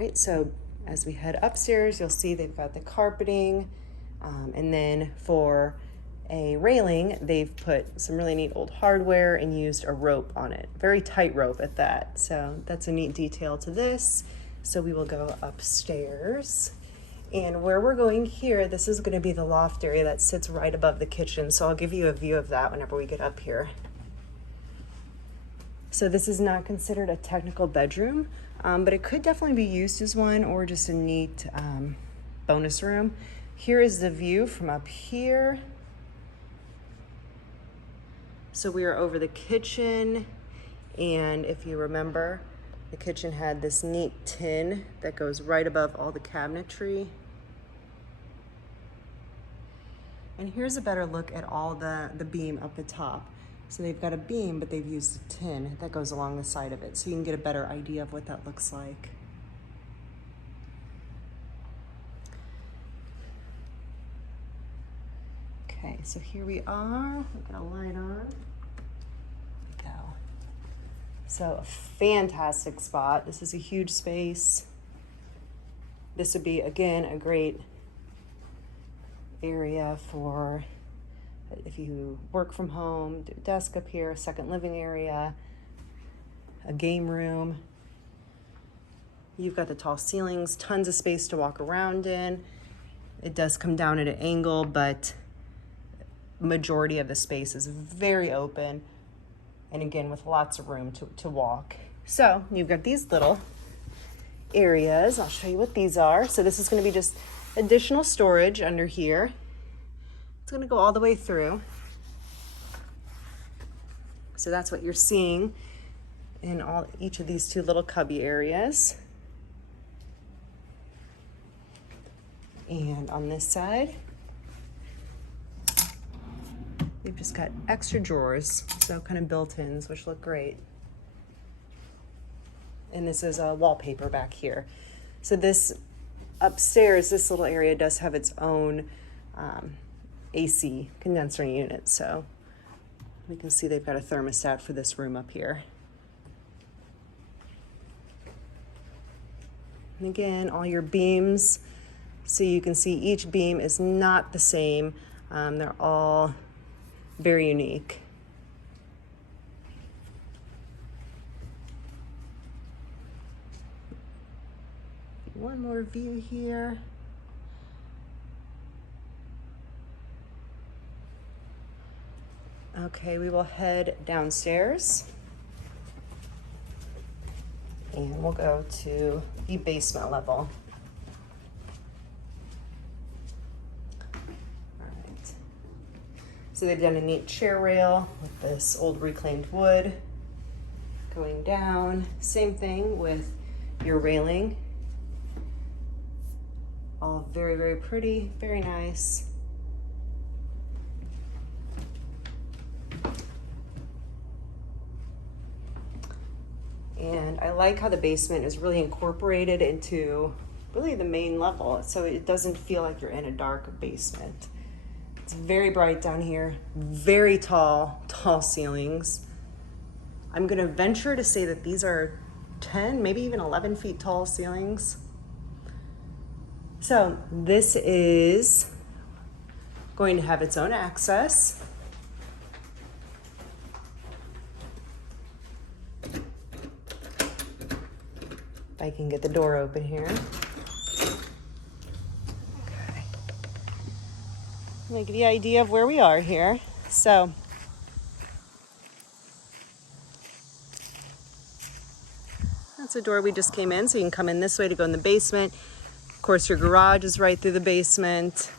right, so as we head upstairs, you'll see they've got the carpeting, and then for a railing, they've put some really neat old hardware and used a rope on it. Very tight rope at that. So that's a neat detail to this. So we will go upstairs. And where we're going here, this is going to be the loft area that sits right above the kitchen. So I'll give you a view of that whenever we get up here. So this is not considered a technical bedroom, but it could definitely be used as one or just a neat bonus room. Here is the view from up here. So we are over the kitchen, and if you remember, the kitchen had this neat tin that goes right above all the cabinetry. And here's a better look at all the beam up the top. So they've got a beam, but they've used a tin that goes along the side of it, so you can get a better idea of what that looks like. Okay, so here we are. We've got a light on. There we go. So a fantastic spot. This is a huge space. This would be, again, a great area for if you work from home, do a desk up here, a second living area, a game room. You've got the tall ceilings, tons of space to walk around in. It does come down at an angle, but majority of the space is very open, and again with lots of room to walk. So you've got these little areas. I'll show you what these are. So this is going to be just additional storage under here. It's going to go all the way through. So that's what you're seeing in each of these two little cubby areas. And on this side, we've just got extra drawers, so kind of built-ins, which look great. And this is a wallpaper back here. So this upstairs, this little area does have its own AC condenser unit. So we can see they've got a thermostat for this room up here. And again, all your beams. So you can see each beam is not the same. They're all very unique. One more view here. Okay, we will head downstairs and we'll go to the basement level. So they've done a neat chair rail with this old reclaimed wood going down. Same thing with your railing. All very, very pretty, very nice. And I like how the basement is really incorporated into really the main level, so it doesn't feel like you're in a dark basement. It's very bright down here, very tall ceilings. I'm gonna venture to say that these are 10, maybe even 11 feet tall ceilings. So this is going to have its own access. If I can get the door open here. Okay. I'm gonna give you an idea of where we are here. So that's the door we just came in, so you can come in this way to go in the basement. Of course, your garage is right through the basement.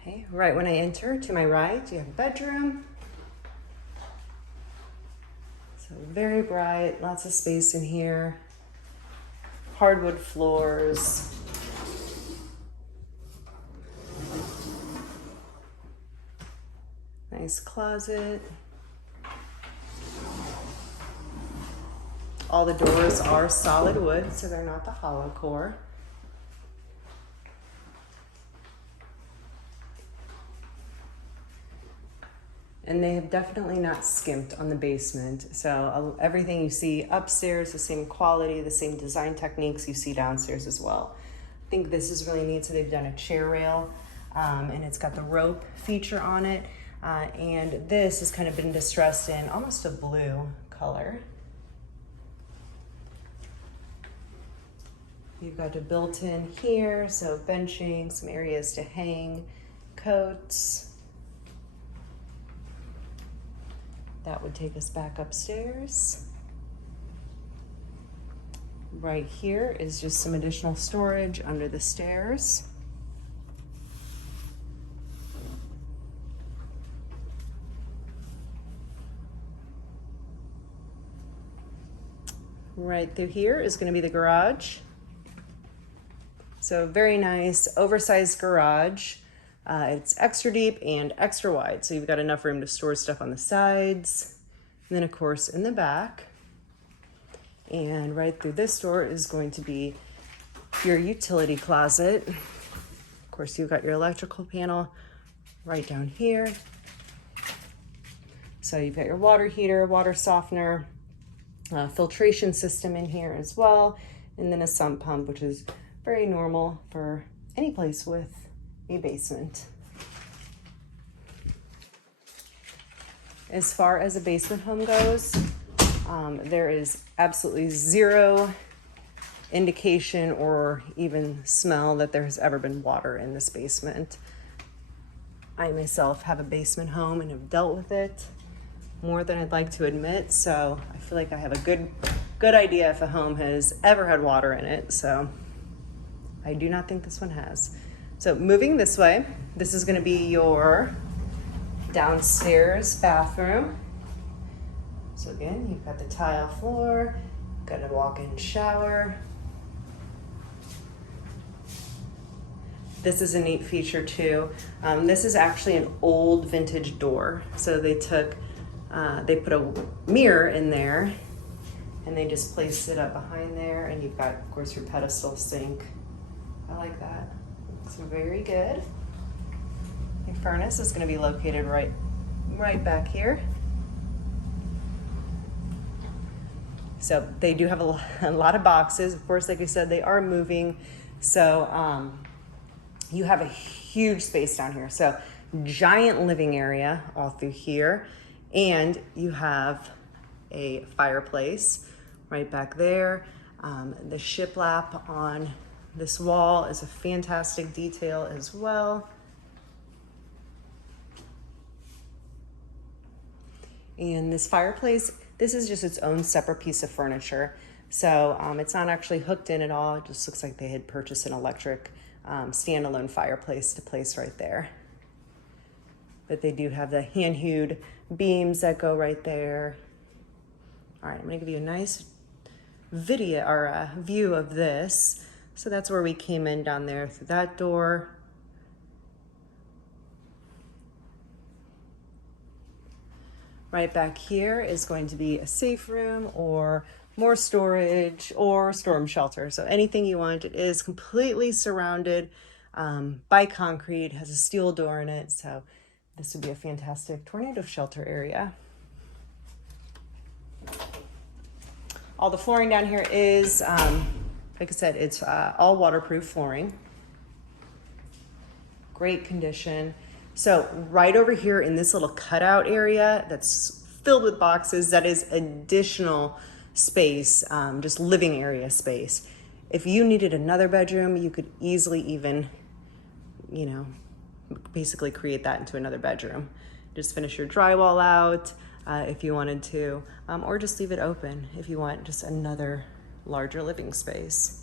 Okay, right when I enter, to my right, you have a bedroom. So very bright, lots of space in here. Hardwood floors. Nice closet. All the doors are solid wood, so they're not the hollow core. And they have definitely not skimped on the basement. So everything you see upstairs, the same quality, the same design techniques you see downstairs as well. I think this is really neat. So they've done a chair rail and it's got the rope feature on it. And this has kind of been distressed in almost a blue color. You've got a built-in here, so benching, some areas to hang coats. That would take us back upstairs. Right here is just some additional storage under the stairs. Right through here is going to be the garage. So very nice, oversized garage. It's extra deep and extra wide, so you've got enough room to store stuff on the sides. And then of course in the back, and right through this door is going to be your utility closet. Of course, you've got your electrical panel right down here. So you've got your water heater, water softener, filtration system in here as well, and then a sump pump, which is very normal for any place with a basement. As far as a basement home goes, there is absolutely zero indication or even smell that there has ever been water in this basement. I myself have a basement home and have dealt with it more than I'd like to admit, so I feel like I have a good idea if a home has ever had water in it, so I do not think this one has. So moving this way, this is going to be your downstairs bathroom. So again, you've got the tile floor, got a walk-in shower. This is a neat feature too. This is actually an old vintage door. So they put a mirror in there and they just placed it up behind there, and you've got, of course, your pedestal sink. I like that. Looks very good. Your furnace is going to be located right back here. So they do have a lot of boxes. Of course, like I said, they are moving. So you have a huge space down here. So giant living area all through here. And you have a fireplace right back there. The shiplap on this wall is a fantastic detail as well. And this fireplace, this is just its own separate piece of furniture. So it's not actually hooked in at all. It just looks like they had purchased an electric standalone fireplace to place right there. But they do have the hand-hewed beams that go right there. All right, I'm gonna give you a nice video or a view of this. So that's where we came in down there through that door. Right back here is going to be a safe room or more storage or storm shelter. So anything you want. It is completely surrounded by concrete, has a steel door in it. So this would be a fantastic tornado shelter area. All the flooring down here is, like I said, it's all waterproof flooring. Great condition. So right over here in this little cutout area that's filled with boxes, that is additional space, just living area space. If you needed another bedroom, you could easily even, basically create that into another bedroom. Just finish your drywall out if you wanted to, or just leave it open if you want just another larger living space.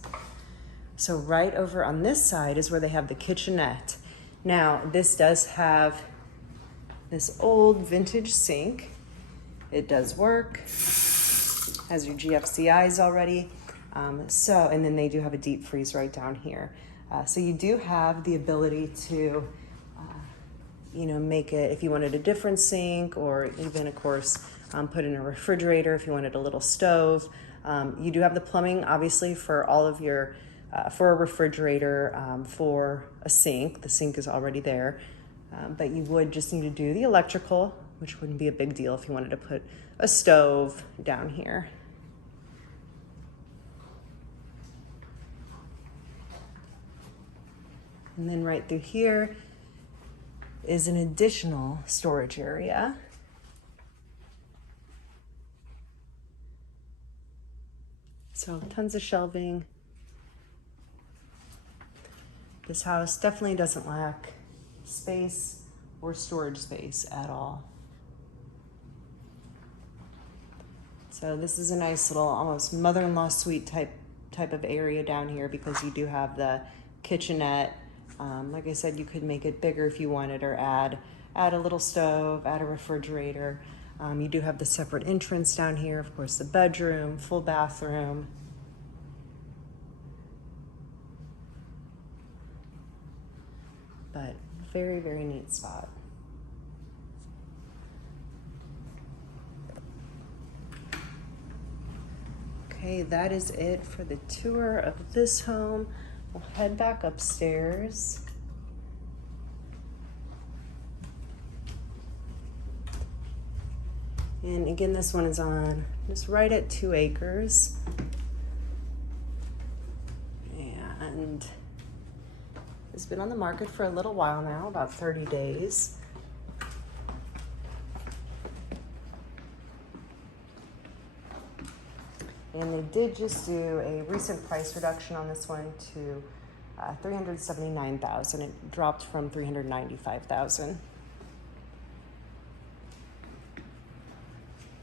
So right over on this side is where they have the kitchenette. Now, this does have this old vintage sink. It does work, has your GFCIs already. And then they do have a deep freeze right down here. So you do have the ability to, make it, if you wanted a different sink, or even, of course, put in a refrigerator if you wanted a little stove. You do have the plumbing, obviously, for all of your, for a refrigerator, for a sink. The sink is already there, but you would just need to do the electrical which wouldn't be a big deal if you wanted to put a stove down here. And then right through here is an additional storage area. So tons of shelving. This house definitely doesn't lack space or storage space at all. So this is a nice little almost mother-in-law suite type of area down here because you do have the kitchenette. Like I said, you could make it bigger if you wanted, or add a little stove, add a refrigerator. You do have the separate entrance down here, of course, the bedroom, full bathroom. But very, very neat spot. Okay, that is it for the tour of this home. We'll head back upstairs. And again, this one is on just right at 2 acres. And it's been on the market for a little while now, about 30 days. And they did just do a recent price reduction on this one to $379,000. It dropped from $395,000.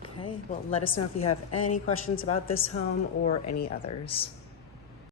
Okay, well, let us know if you have any questions about this home or any others.